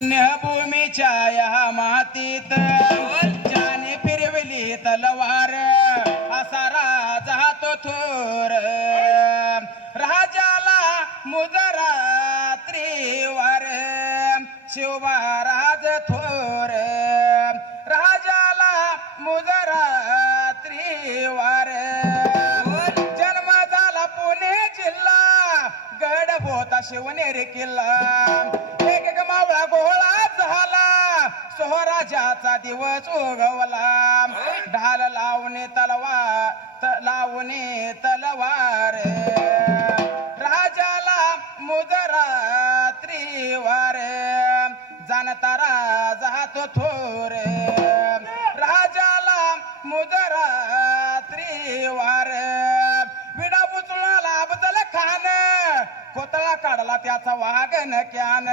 पुण्यभूमीच्या या मातीत ज्याने फिरविली तलवार असा राजा तो थोर राजाला मुजरा त्रिवार शिवबा राज थोर राजाला मुजरा त्रिवार जन्म झाला पुणे जिल्हा गड होता शिवनेरी किल्ला एक मावळा गोळा झाला सोहराजाचा दिवस उगवला ढाल लावणे तलवार राजाला मुजरा त्रिवार जाणता राजा तो थोर राजाला मुजरा त्रिवार विडा उचलला अफजल खान कोतळा काढला त्याचा वागन क्यान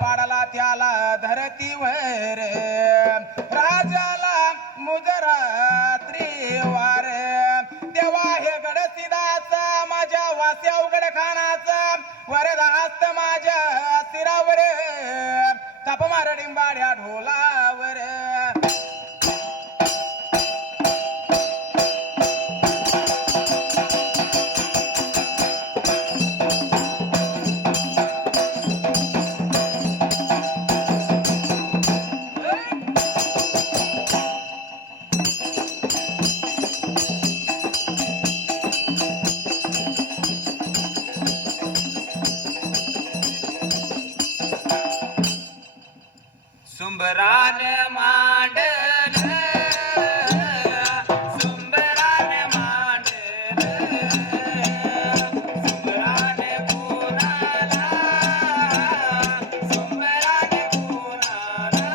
पाडला त्याला धरतीवर राजाला मुजरा त्रिवार तेव्हा हे गडसिदाचा माझ्या वास्या उघड खानाचा वरद हस्त माझ्या शिरावर ताप मार डिंबाड्या ढोलावर सुंबरान मांडल सुंबरान मांडल सुंबरान कुणाला सुंबरान कुणाला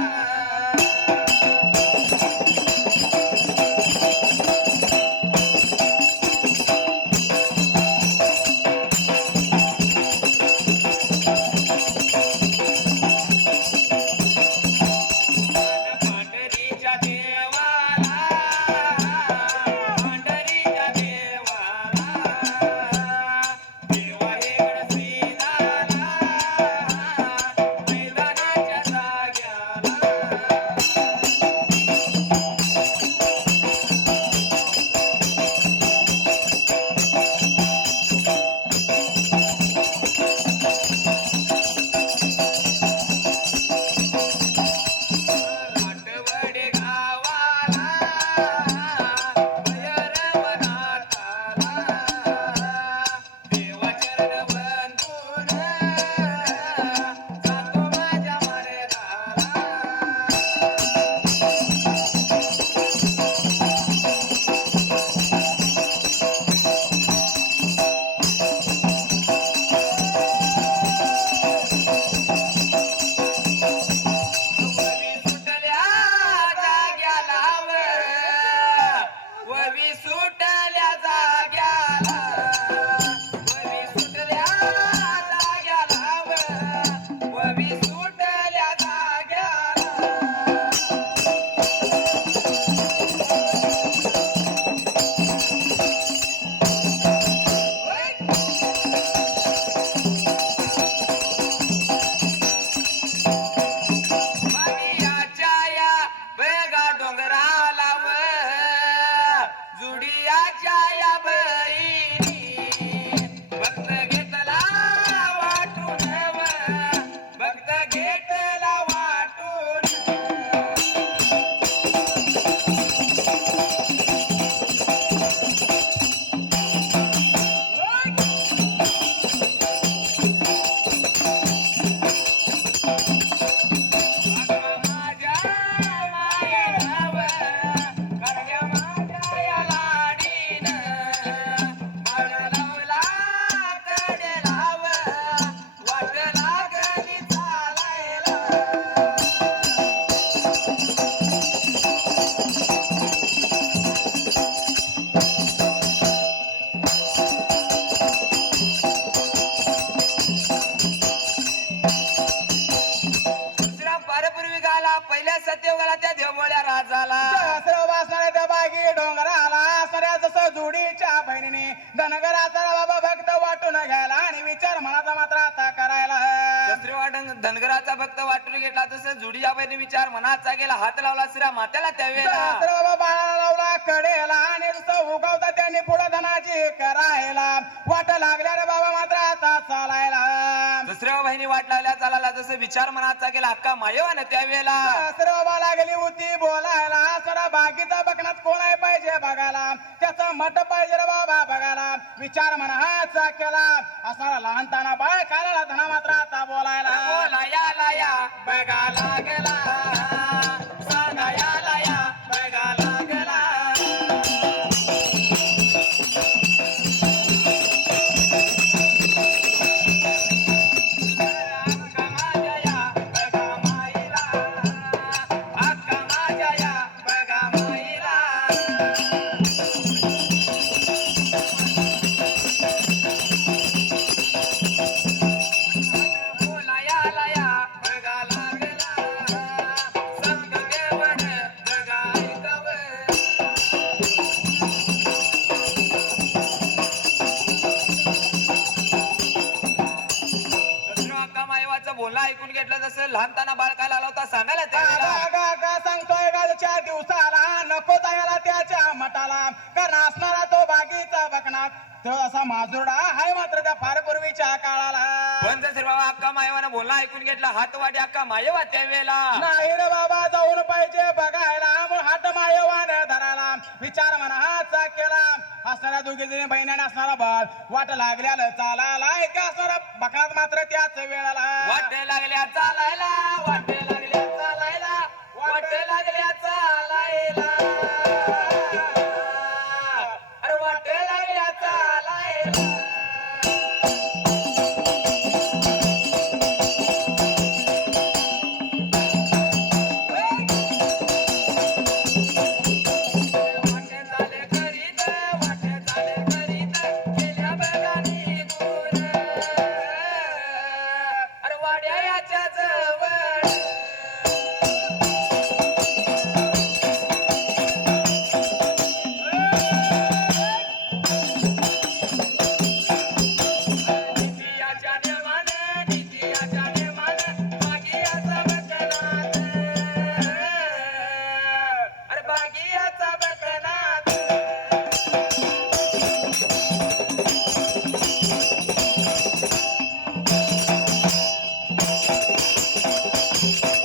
पहिल्या सत्ययुगाला त्या देवळ्या राजाला वासनाच्या बागी डोंगराला सऱ्या जसं जोडीच्या बहिणीने धनगराचा बाबा भक्त वाटून घ्यायला आणि विचार मनाचा मात्र आता करायला धनगराचा भक्त वाटून घेतला तसं जुडीच्या बहिणी विचार मनाचा गेला हात लावला श्री मात्याला त्यावेळेला तर बाबा बाळाला लावला कडेला आणि नुसतं उगवता त्यांनी पुढे धनाची करायला वाट लागल्या रे बाबा मात्र आता चालायला दुसऱ्या बहिणी वाट लागल्या चालायला जसं विचार मनाचा गेला हक्का मायवान त्यावेळेला तर बाबा लागली होती बोलायला सरा बागीचा बघण्यात कोण आहे पाहिजे बघायला त्याचा मठ पाहिजे रे बाबा बघायला विचार म्हणा हाचा केला असा लहानताना बाळ काढायला धना मात्र आता बोलायला बोलाया लाया बघा लागला सांगाया लाया बघा लागला हक्का माझ्या बघा माईला हक्का माझ्या बघा माईला बोलाया लाया बघा लागला संग देवण बघा ऐकवं दुसरं हक्का मायवाचं बोलणं ऐकून घेतलं जसं लहानताना बाळकाला आला होता सांगायला त्यावेळेला का सांगतोय गालच्या दिवसाला नको जायला त्याच्या मठाला कारण असणारा तो बागीचा बघणार तो असा माजुरडा हाय मात्र त्या फार पूर्वीच्या काळाला पण जर बाबा अक्का मायवानं बोलणं ऐकून घेतलं हात वाटे अक्का मायवा त्यावेळेला नाही रे बाबा जाऊन पाहिजे बघायला मग हात मायवान धरायला विचार म्हणा हाचा केला असणाऱ्या दोघी जणी बहिणीने असणारा बळ वाट लागल्याला चालायला एक असणारा बघणार मात्र त्याच वेळाला वाटे लागल्या चालायला वाटे लागल्या चालायला वाटे लागल्या चालायला अरे वाटे लागल्या चालायला वाटे चाले करीत वाटे चाले करीत गेल्या बगानी दूर अरे वाड्या याच्या जवळ नित्याच्या नेमानं नित्याच्या नेमानं बागियाचा बकनात अरे बागियाचा बकनात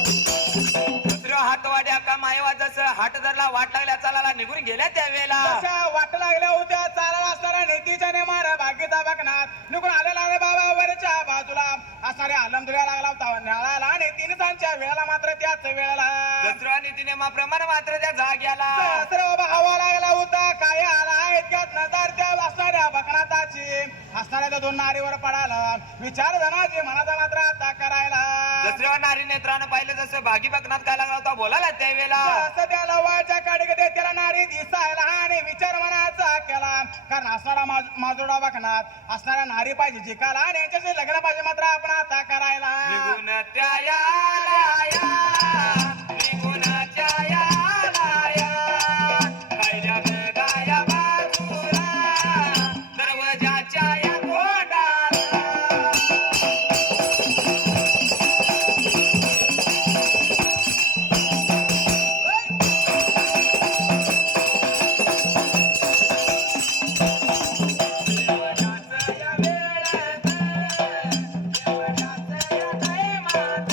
दुसरं हात वाड्या का मायवा जसं हाट धरला वाट लागल्या चालायला निघून गेल्या त्यावेळेला अशा वाट लागल्या होत्या चालायला असणाऱ्या नेतीच्या नेमार बागेचा बघणार निघून आलेला रे बाबा वरच्या बाजूला असणारे आलमदुऱ्या लागला होता न्याळाला नेतीनसांच्या वेळेला मात्र त्याच वेळेला दुसऱ्या नीतीनेमाप्रमाणे मात्र त्या जाग्याला तर बाबा हवा लागला होता काय आला इतक्यात नजर त्या असणाऱ्या बकनाताची असणाऱ्या त्या दोन नारीवर पडाला विचार धनाची मनाचा मात्र आता करायला दुसऱ्या नारी नेत्रानं पाहिलं जसं बागी बकनात काय लागला होता बोलायला त्यावेळेला असं त्या लवाच्या काडीकडे त्याला नारी दिसायला आणि विचार मनाचा केला कारण असणारा माजोडा बघणार असणाऱ्या नारी पाहिजे जिकाला आणि यांच्याशी लग्न पाहिजे मात्र आपण आता करायला निघून त्या याला निघून त्या याला कायद्यानं गाया बाजूला दरवाजाच्या या कोंडाला देवळाचं या वेळात, देवळाचं या टायमात,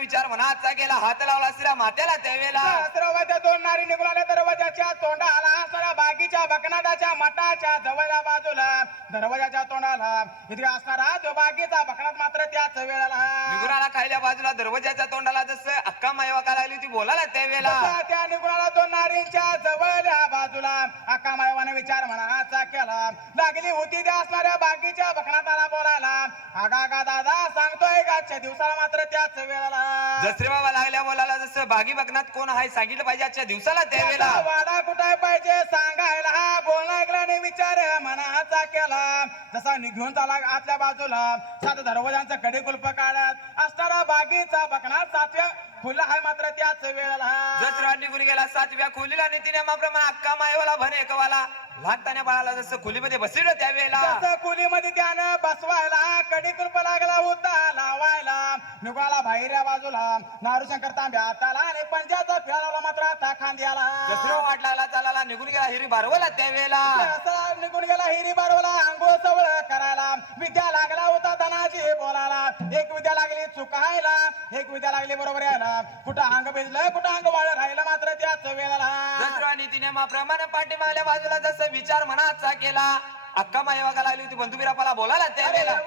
विचार मनाचा केला हात लावला श्री मात्याला त्यावेळेला दरवाजा दोन नारी निघून आले दरवाजाच्या तोंडाला असणाऱ्या बागीच्या बकनादाच्या मठाच्या जवळच्या बाजूला दरवाजाच्या तोंडाला इथे असणारा जो बागीचा बकनात मात्र त्याच वेळेला निगुणाला खायल्या बाजूला दरवाजाच्या तोंडाला जसं अक्का मायवा का लागली ती बोलायला त्यावेळेला त्या निघूनाला दोन नारींच्या जवळच्या बाजूला अक्का मायवाने विचार मनाचा केला लागली होती त्या असणाऱ्या बागीच्या बकनाताला बोलायला आगा दादा सांगतोय आजच्या दिवसाला मात्र त्याच वेळेला जसरे बाबा लागल्या बोलायला जसं बागी बघण्यात कोण आहे सांगितलं पाहिजे आजच्या दिवसाला त्यावेळेला वाडा कुठे पाहिजे सांगायला बोलणं ऐकल्याने विचार मनाचा केला जसा निघून चाला आतल्या बाजूला सात दरवाजांचं कडे कुलप काढत असणारा बागीचा बकना सातव्या खुला आहे मात्र त्याच वेळेला जसरा निघून गेला सातव्या खोलीला नीतीनियमाप्रमाणे अक्का मायवाला भने एकवाला लहानताने बाळाला जसं खोलीमध्ये बसलं त्यावेळेला जसं खोलीमध्ये त्यानं बसवायला कडी कुलप लागला होता लावायला निघाला बाहेरच्या बाजूला नारूशंकर तांब्या हाताला आणि पंजाचा फिरायला मात्र आता खांद्याला जसरा वाट लागला चालाला निघून गेला हिरी बारवला त्यावेळेला असा निघून गेला हिरी बारवला आंघोळ सवळ करायला विद्या लागला होता धनाची बोलायला एक विद्या लागली चुकायला एक विद्या लागली बरोबर यायला कुठं अंग भिजलं कुठं अंग वाळ राहिलं मात्र त्याच वेळेला जसरा नीतीनियमाप्रमाणे पाठीमागल्या बाजूला जसं विचार मनाचा केला अक्का मायवा का लागली होती बंधू बिरापाला बोलायला त्यावेळेला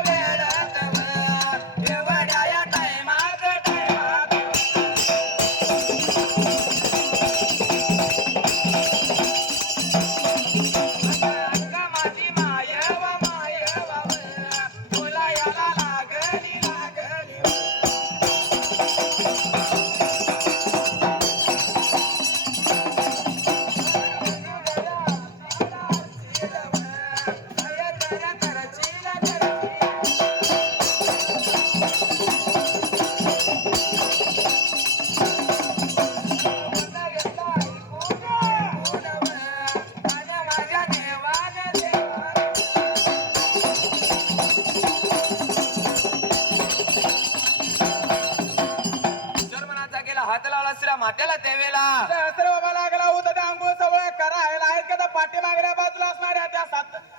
वेळत एवढ्या टाइमात माझी मायवा मायवा बोलायला लागली लागली हात लावला श्री मात्याला त्यावेळेला सहस्र बाबा लागला होता त्या अंघोळ सवळ करायला आहेत का पाठी मागल्या बाजूला असणाऱ्या त्या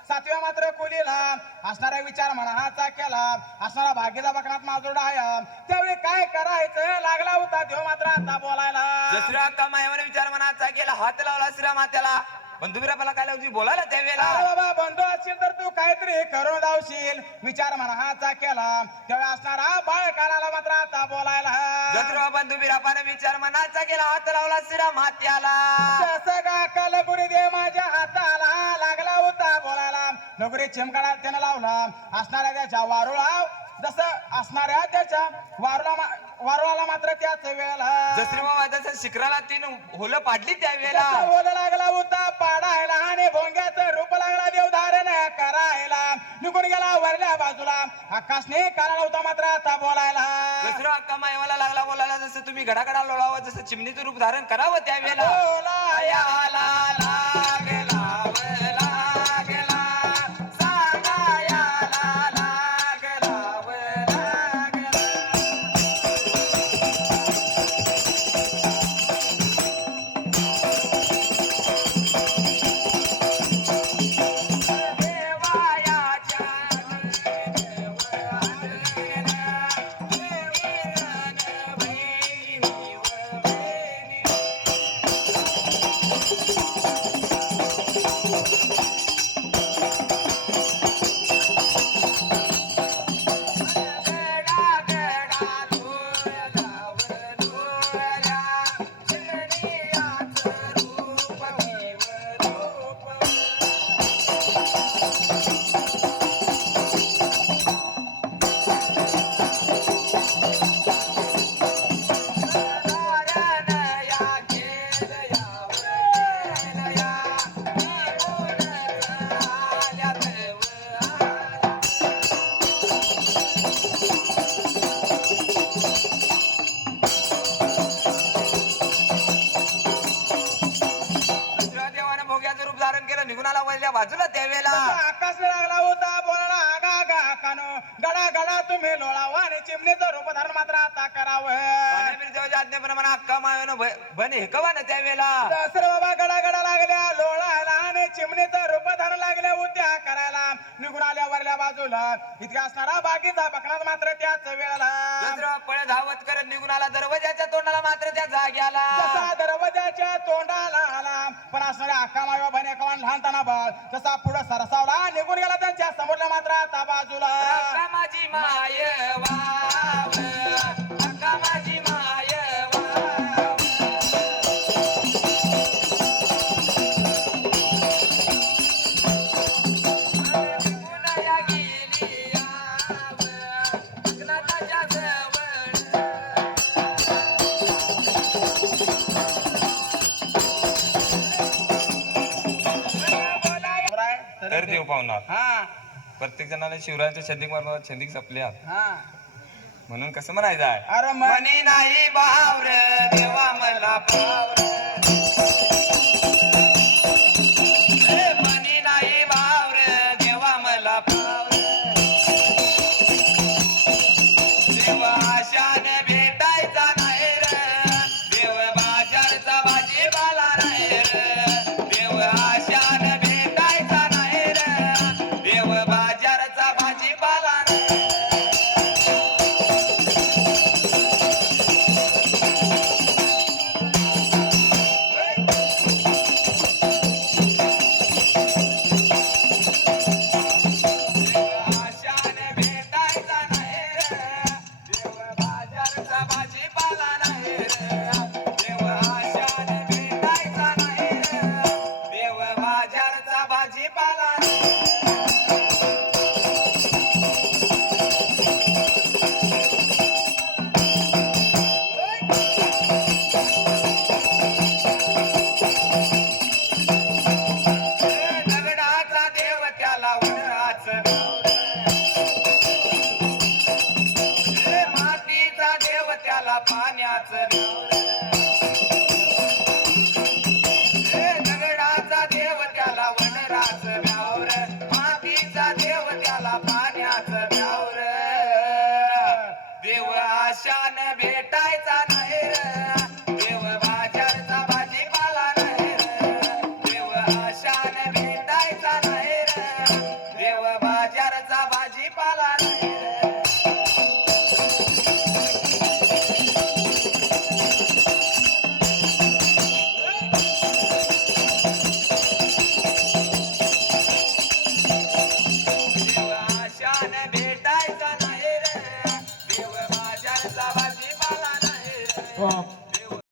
सातव्या मात्र खोलीला असणारा विचार मनाचा केला असणारा भागीचा बकनात माजोडा आहे त्यावेळी काय करायचं लागला होता देव मात्र आता बोलायला जसरा अक्का मायावर विचार मनाचा केला हात लावला श्री मात्याला बंधू बिरापाला काय लावली बोलायला त्यावेळेला बाबा बंधू असशील तर तू काहीतरी करून धावशील विचार मनाचा केला त्यावेळी असणारा बाळ कानाला मात्र आता बोलायला जसरा बंधू बिरापाने विचार मनाचा केला हात लावला श्री मात्याला तसं का कलगुडी दे माझ्या हाताला लागला होता बोलायला लगुरी चिमकाडा त्यानं लावला असणाऱ्या त्याच्या वारुळा जसं असणाऱ्या त्याच्या वारुळाला मात्र त्याच वेळेला जसरी बाबा जसं शिखराला तीन होलं पाडली त्यावेळेला ओल लागला होता पाडायला आणि भोंग्याचं रूप लागला देव धारण करायला निघून गेला वरल्या बाजूला आकाशने कानाला होता मात्र आता बोलायला जसरा अक्का मायवाला लागला बोलायला जसं तुम्ही घडाघडा लोळावं जसं चिमणीचं रूप धारण करावं त्यावेळेला बोलायला लागला बाजूला त्यावेळेला आकाश लागला होता बोलायला आगा गा कानो गडा गडा तुम्ही लोळावं आणि चिमणीचं रूप धारण मात्र आता करावं देवाच्या आज्ञेप्रमाणे अक्का मायानं बने हे कवा ना त्यावेळेला दसरे बाबा गडा लागल्या लोळायला आणि चिमणीचं रूप धारण लागल्या उद्या करायला निघून आल्या वरल्या बाजूला इतक्या असणारा बागीचा बकरात मात्र त्याच वेळेला दुसरा पळ धावत करत निघून आला दरवाजाच्या तोंडाला मात्र त्या जाग्याला जसा दरवाजाच्या तोंडाला आला पण असणाऱ्या अक्का मायवा बने कवान लहानताना बाळ जसा पुढे सरसावला निघून गेला त्यांच्या समोरला मात्र आता बाजूला अक्का माझी माय वाव अक्का माझी माय वाव निघून गेली याव लग्नाच्या जवळ तर देव पावणार हा प्रत्येक जणाला शिवरायांच्या छंदिक मारणार छंदिक जपल्या हा म्हणून कसं म्हणायचं आहे अरे मनी नाही बावर देवा मला पावर मनी नाही बावर देवा मला पावर देवा आशान भेटायचा नाही रे देव बाजारचा भाजीपाला नाही रे देव आशान भेटायचा नाही रे देव बाजारचा भाजीपाला नाही आशाने भेटायचा नाही रे देव बाजारचा भाजीपाला नाही रे देव आशाने भेटायचा नाही रे देव बाजारचा भाजीपाला नाही दगडाचा देव त्याला उन्हाच मातीचा देव त्याला पाण्याच दगडाचा देव त्याला वनराच व्यावर मातीचा देव त्याला पाण्याच व्यावर देव आशान भेटायचा